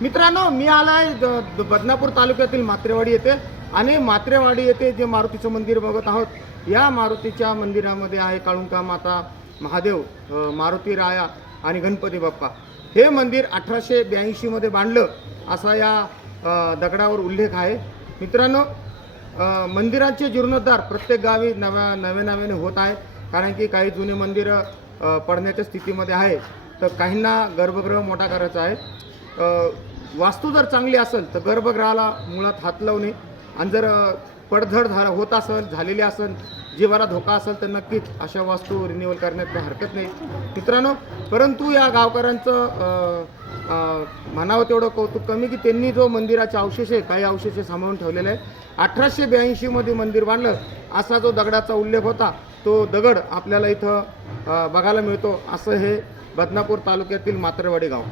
मित्रांनो, मी आलाय बदनापूर तालुक्यातील मात्रेवाडी येथे आणि मात्रेवाडी येथे जे मारुतीचं मंदिर बघत आहोत, या मारुतीच्या मंदिरामध्ये आहे काळुंका माता, महादेव, मारुती राया आणि गणपती बाप्पा. हे मंदिर 1882 मध्ये बांधलं असा या दगडावर उल्लेख आहे. मित्रांनो, मंदिरांचे जीर्णोद्धार प्रत्येक गावी नव्याने होत आहे, कारण की काही जुने मंदिरं पडण्याच्या स्थितीमध्ये आहे, तर काहींना गर्भगृह मोठा करायचा आहे. वास्तू जर चांगली असेल तर गर्भगृहाला मुळात हात लावू नये, आणि जर पडझड होत असेल, झालेली असेल, जीवाला धोका असेल तर नक्कीच अशा वास्तू रिन्युअल करण्यात काही हरकत नाही मित्रांनो. परंतु या गावकऱ्यांचं म्हणावं तेवढं कौतुक कमी की त्यांनी जो मंदिराचे अवशेष आहे, काही अवशेष सांभाळून ठेवलेले आहे. 1882 मध्ये मंदिर बांधलं असा जो दगडाचा उल्लेख होता, तो दगड आपल्याला इथं बघायला मिळतो. असं हे बदनापूर तालुक्यातील मात्रेवाडी गाव.